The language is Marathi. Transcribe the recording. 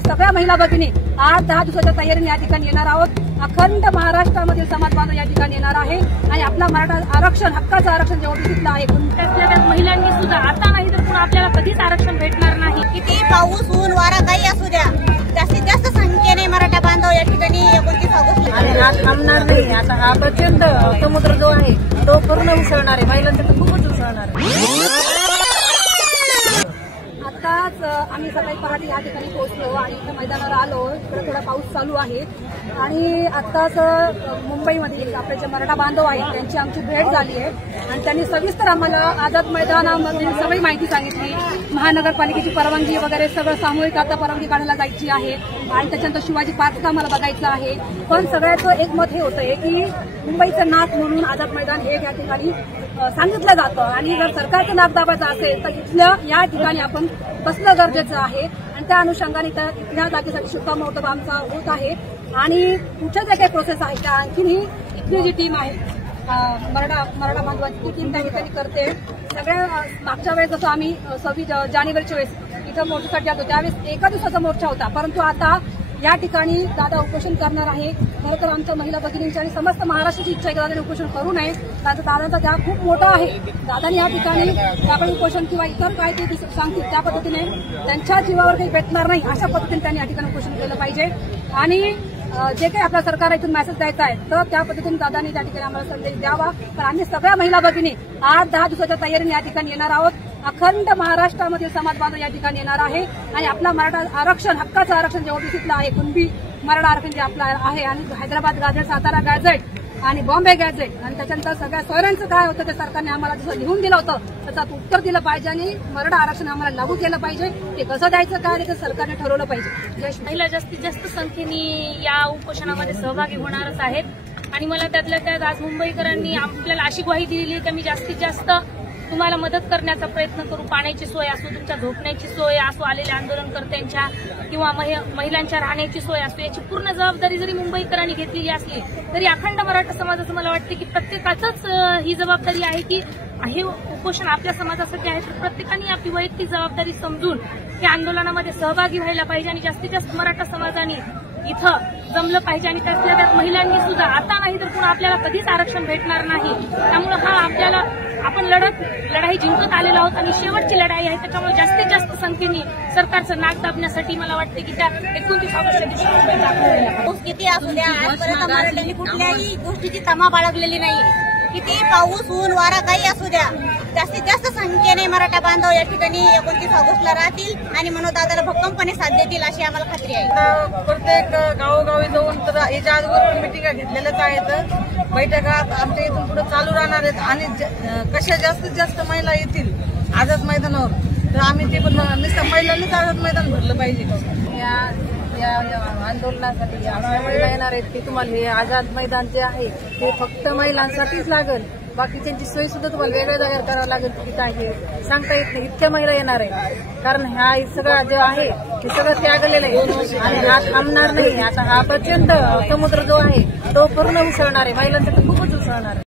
आम्ही सगळ्या महिला भगिनी 8-10 दिवसाच्या तयारीने या ठिकाणी येणार आहोत। अखंड महाराष्ट्रामधील समाज बांधव या ठिकाणी येणार आहे आणि आपला मराठा आरक्षण हक्काचं आरक्षण जेव्हा दिसलं आहे त्यातल्या महिलांनी सुद्धा आता नाही तर पुन्हा आपल्याला कधीच आरक्षण भेटणार नाही। किती पाऊस ऊन वारा काही असू द्या, जास्तीत जास्त संख्येने मराठा बांधव या ठिकाणी 29 ऑगस्टला आणि हा थांबणार नाही। आता हा प्रचंड समुद्र जो आहे तो पूर्ण उसळणार आहे, महिलांसाठी खूपच उसळणार आहे। आताच आम्ही सकाळी पहाटे या ठिकाणी पोहोचलो आणि इथे मैदानावर आलो। इकडे थोडा पाऊस चालू आहे आणि आताच मुंबईमध्ये आपले जे मराठा बांधव आहेत त्यांची आमची भेट झाली आहे आणि त्यांनी सविस्तर आम्हाला आझाद मैदानामधील सगळी माहिती सांगितली। महानगरपालिकेची परवानगी वगैरे सगळं सामूहिक आता परवानगी काढायला जायची आहे आणि त्याच्यानंतर शिवाजी पार्कचं आम्हाला बघायचं आहे। पण सगळ्याचं एक मत हे होतंय की मुंबईचं नाक म्हणून आझाद मैदान हे या ठिकाणी सांगितलं जातं आणि जर सरकारचं नाक दाबायचं असेल तर इथल्या या ठिकाणी आपण बसणं गरजेचं आहे आणि त्या अनुषंगाने इथल्या जागेसाठी शिक्कामोर्तब आमचा होत आहे आणि पुढच्या ज्या काही प्रोसेस आहे त्या आणखीनही इथली जी टीम आहे मराठा बांधवांची ती टीम त्या ठिकाणी करते। सगळ्या मागच्या वेळेस जसं आम्ही 26 जानेवारीच्या वेळेस इथं मोर्चासाठी आलो त्यावेळेस एका दिवसाचा मोर्चा होता, परंतु आता या ठिकाणी दादा उपोषण करणार आहे। खरं तर आमच्या महिला भगिनींची आणि समस्त महाराष्ट्राची इच्छा आहे की दादाने उपोषण करू नये, कारण दादांचा त्याग खूप मोठा आहे। दादांनी या ठिकाणी त्याकडे उपोषण किंवा इतर काय ते सांगतील त्या पद्धतीने त्यांच्या जीवावर काही बेतणार नाही अशा पद्धतीने त्यांनी या ठिकाणी उपोषण केलं पाहिजे आणि जे काही आपल्या सरकार इथून मेसेज द्यायचा आहे तर त्या पद्धतीने दादांनी त्या ठिकाणी आम्हाला संदेश द्यावा। तर आम्ही सगळ्या महिला भगिनी 8-10 दिवसाच्या तयारीने या ठिकाणी येणार आहोत। अखंड महाराष्ट्रामधील समाज बांधव या ठिकाणी येणार आहे आणि आपला मराठा आरक्षण हक्काचं आरक्षण जेव्हा दिसलं आहे कुणबी मराठा आरक्षण जे आपलं आहे आणि हैदराबाद गॅझेट, सातारा गॅझेट आणि बॉम्बे गॅझेट आणि त्याच्यानंतर सगळ्या सोयऱ्यांचं काय होतं ते सरकारने आम्हाला जसं लिहून दिलं होतं त्याचं उत्तर दिलं पाहिजे आणि मराठा आरक्षण आम्हाला लागू केलं पाहिजे। ते कसं द्यायचं काय ते सरकारने ठरवलं पाहिजे। महिला जास्तीत जास्त संख्येने या उपोषणामध्ये सहभागी होणारच आहेत आणि मला त्यातल्या त्यात आज मुंबईकरांनी आपल्याला अशी ग्वाही दिली की मी जास्तीत जास्त तुम्हाला मदत करण्याचा प्रयत्न करू। पाण्याची सोय असो, तुमच्या झोपण्याची सोय असो, आलेल्या आंदोलनकर्त्यांच्या किंवा महिलांच्या राहण्याची सोय असो, याची पूर्ण जबाबदारी जरी मुंबईकरांनी घेतलेली असली तरी अखंड मराठा समाजाचं मला वाटतं की प्रत्येकाचंच ही जबाबदारी आहे की हे उपोषण आपल्या समाजासाठी आहे, तर प्रत्येकाने आपली वैयक्तिक जबाबदारी समजून या आंदोलनामध्ये सहभागी व्हायला पाहिजे आणि जास्तीत जास्त मराठा समाजाने इथं जमलं पाहिजे आणि त्यातल्या त्यात महिलांनी सुद्धा आता नाही तर पुन्हा आपल्याला कधीच आरक्षण भेटणार नाही। त्यामुळे आपण लढाई जिंकत आलेलो आहोत आणि शेवटची लढाई आहे, त्याच्यामुळे जास्तीत जास्त संख्येने सरकारचं नाक दाबण्यासाठी मला वाटतं की त्या 29 ऑगस्टच्या दिवशी पाऊस किती असू द्या, आजपर्यंत मराठ्यांनी कुठल्याही गोष्टीची तमा बाळगलेली नाही। किती पाऊस ऊन वारा काही असू द्या, जास्तीत जास्त संख्येने मराठा बांधव या ठिकाणी 29 ऑगस्टला राहतील आणि मनोदादाला भक्कमपणे साथ देतील अशी आम्हाला खात्री आहे। प्रत्येक गावोगावी जाऊन तर याच्या अगोदर मिटिंगा घेतलेल्याच आहेत, बैठका आमच्या इथून पुढे चालू राहणार आहेत आणि कशा जास्तीत जास्त महिला येतील आझाद मैदानावर तर आम्ही ते पण नुसतं महिलांनीच आझाद मैदान भरलं पाहिजे। या आंदोलनासाठी आमच्या महिला येणार आहेत की तुम्हाला हे आझाद मैदान जे आहे ते फक्त महिलांसाठीच लागेल, बाकीच्यांची सोय सुद्धा तुम्हाला वेगळ्या जागेवर करावं लागेल की काय हे सांगता येत नाही। इतक्या महिला येणार आहे कारण हा सगळं जे आहे ते सगळं त्यागलेलं आहे आणि हा थांबणार नाही। आता हा प्रचंड समुद्र जो आहे तो पूर्ण उसळणार आहे, महिलांसाठी खूपच उसळणार आहे।